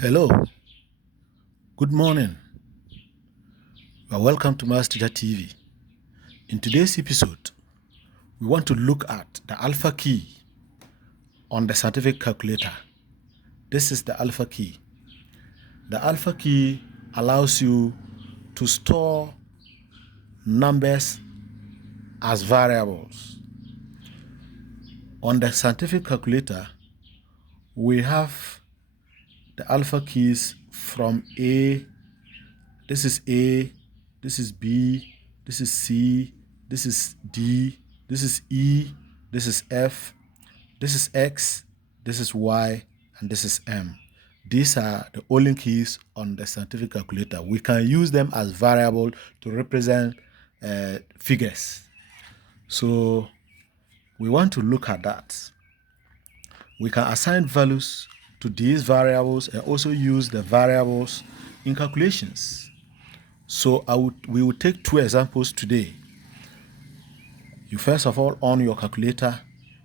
Hello, good morning. You are welcome to Master Teacher TV. In today's episode, we want to look at the alpha key on the scientific calculator. This is the alpha key. The alpha key allows you to store numbers as variables. On the scientific calculator, we have the alpha keys from A. This is A, this is B, this is C, this is D, this is E, this is F, this is X, this is Y, and this is M. These are the only keys on the scientific calculator. We can use them as variable to represent figures. So we want to look at that. We can assign values to these variables and also use the variables in calculations. So we will take two examples today. You first of all on your calculator,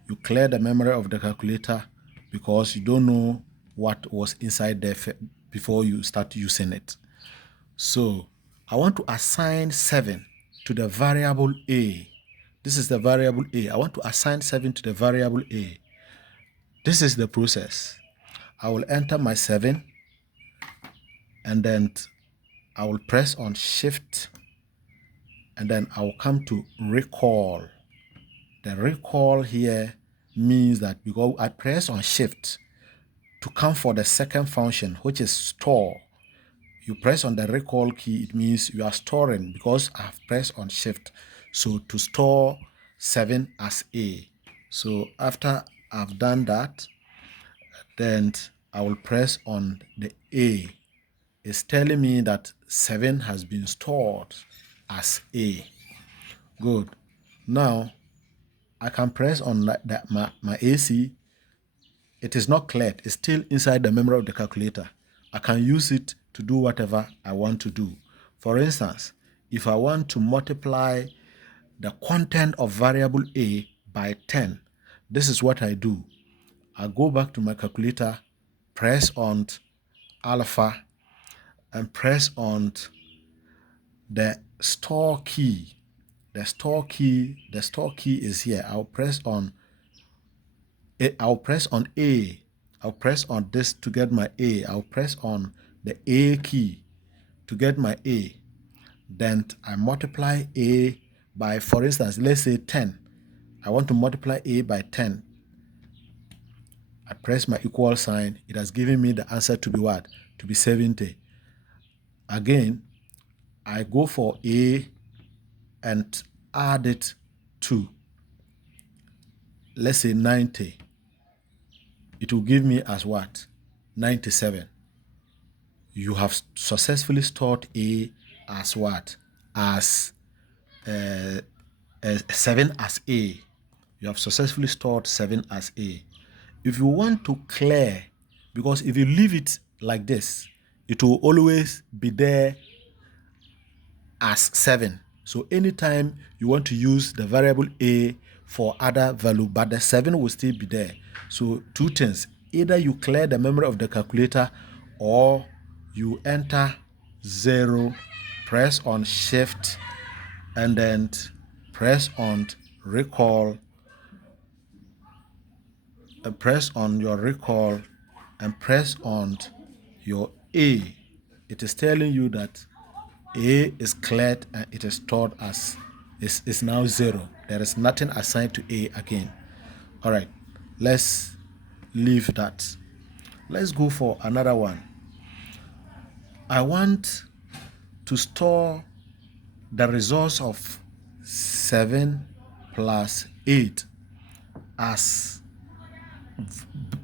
you clear the memory of the calculator because you don't know what was inside there before you start using it. So I want to assign 7 to the variable A. This is the variable A. I want to assign 7 to the variable A. This is the process. I will enter my 7 and then I will press on shift and then I will come to recall. The recall here means that because I press on shift to come for the second function, which is store. You press on the recall key, it means you are storing because I have pressed on shift. So to store 7 as A. So after I've done that, then I will press on the A. It's telling me that 7 has been stored as A. Good. Now, I can press on my AC. It is not cleared. It's still inside the memory of the calculator. I can use it to do whatever I want to do. For instance, if I want to multiply the content of variable A by 10, this is what I do. I go back to my calculator, press on alpha, and press on the store key. The store key is here. I'll press on A. I'll press on this to get my A. I'll press on the A key to get my A. Then I multiply A by, for instance, let's say 10. I want to multiply A by 10. I press my equal sign. It has given me the answer to be what? To be 70. Again, I go for A and add it to, let's say 90. It will give me as what? 97. You have successfully stored A as what? As 7 as A. You have successfully stored 7 as A. If you want to clear, because if you leave it like this, it will always be there as 7. So anytime you want to use the variable A for other value, but the 7 will still be there. So two things, either you clear the memory of the calculator or you enter 0, press on shift, and then press on recall, and press on your recall, and press on your A. It is telling you that A is cleared and it is stored as is now 0. There is nothing assigned to A again. All right, let's leave that. Let's go for another one. I want to store the results of 7 plus 8 as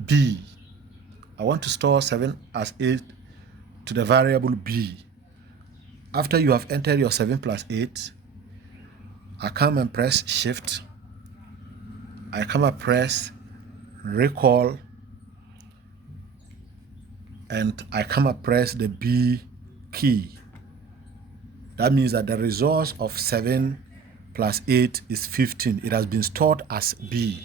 B. I want to store 7 as 8 to the variable B. After you have entered your 7 plus 8, I come and press shift. I come and press recall, and I come and press the B key. That means that the result of 7 plus 8 is 15. It has been stored as B.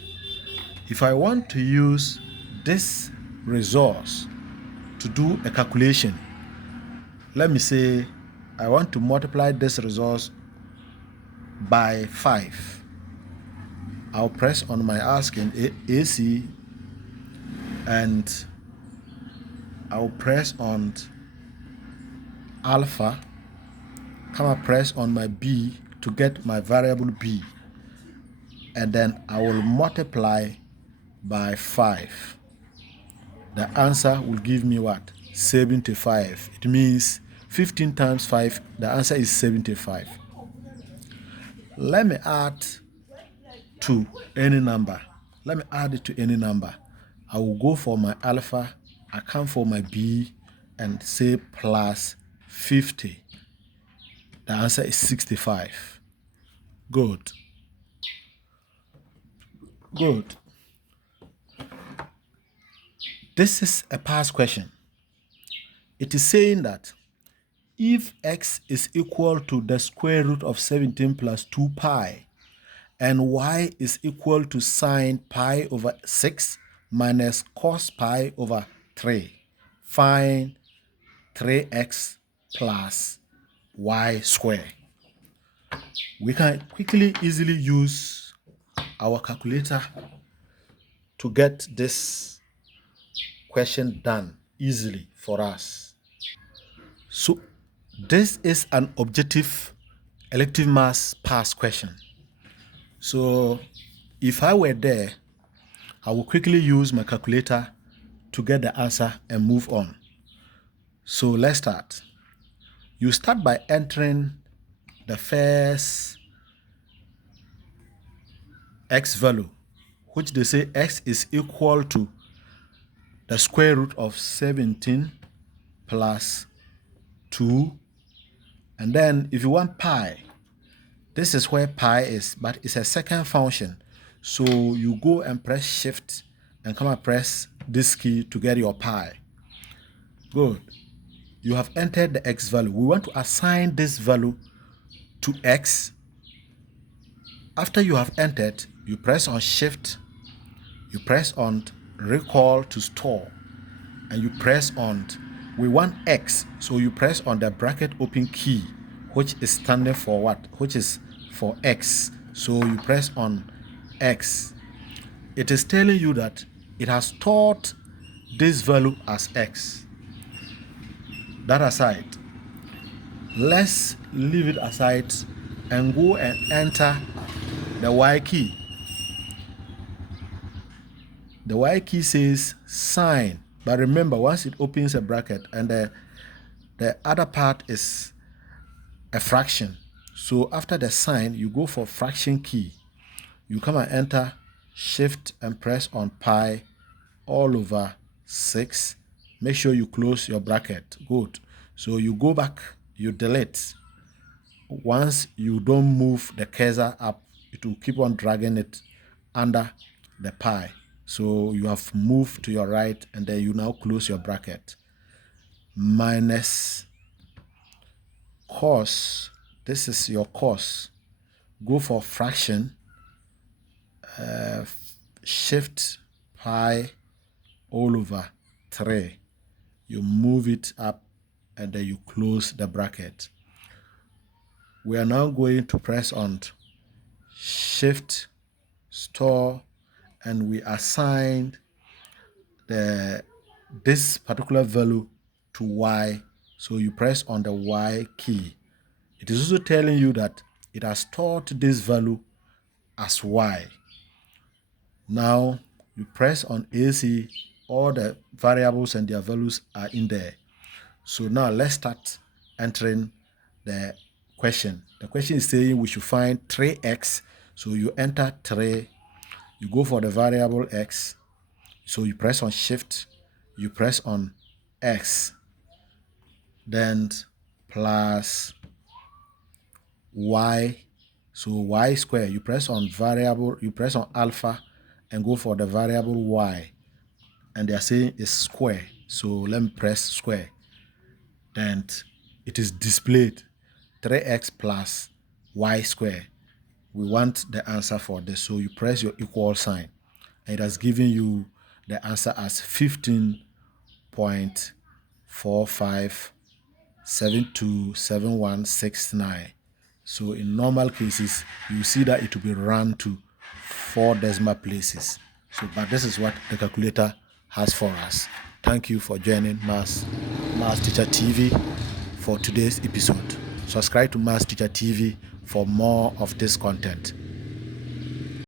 If I want to use this resource to do a calculation. Let me say I want to multiply this result by 5. I'll press on my asking AC, and I'll press on alpha, press on my B to get my variable B, and then I will multiply by 5. The answer will give me what? 75. It means 15 times 5, the answer is 75. Let me add to any number. Let me add it to any number. I will go for my alpha, I come for my B, and say plus 50. The answer is 65. Good. Good. This is a past question. It is saying that if x is equal to the square root of 17 plus 2 pi, and y is equal to sine pi over 6 minus cos pi over 3, find 3x plus y square. We can easily use our calculator to get this question done easily for us. So this is an objective elective maths past question. So if I were there, I will quickly use my calculator to get the answer and move on. So let's start. You start by entering the first x value, which they say x is equal to the square root of 17 plus 2. And then if you want pi, this is where pi is, but it's a second function. So you go and press shift and press this key to get your pi. Good. You have entered the x value. We want to assign this value to x. After you have entered, you press on shift, you press on recall to store, and you press on, we want x, so you press on the bracket open key, which is standing for what? Which is for x. So you press on x. It is telling you that it has stored this value as x. That aside, let's leave it aside and go and enter the y key. The y key says sine, but remember, once it opens a bracket and the other part is a fraction, so after the sine you go for fraction key. You come and enter shift and press on pi all over 6. Make sure you close your bracket. Good. So you go back, you delete. Once you don't move the cursor up, it will keep on dragging it under the pi. So you have moved to your right, and then you now close your bracket. Minus cos, this is your cos. Go for fraction, shift pi all over 3. You move it up, and then you close the bracket. We are now going to press on shift, store, and we assign this particular value to y. So you press on the y key. It is also telling you that it has stored this value as y. Now you press on AC, all the variables and their values are in there. So now let's start entering the question. The question is saying we should find 3x. So you enter 3, you go for the variable x. So you press on shift, you press on x, then plus y. So y square, you press on variable, you press on alpha and go for the variable y. And they are saying it's square. So let me press square. Then it is displayed 3x plus y square. We want the answer for this. So you press your equal sign, and it has given you the answer as 15.5. 45727169. So in normal cases, you see that it will be run to 4 decimal places. So, but this is what the calculator has for us. Thank you for joining Maths Teacher TV for today's episode. Subscribe to Maths Teacher TV for more of this content.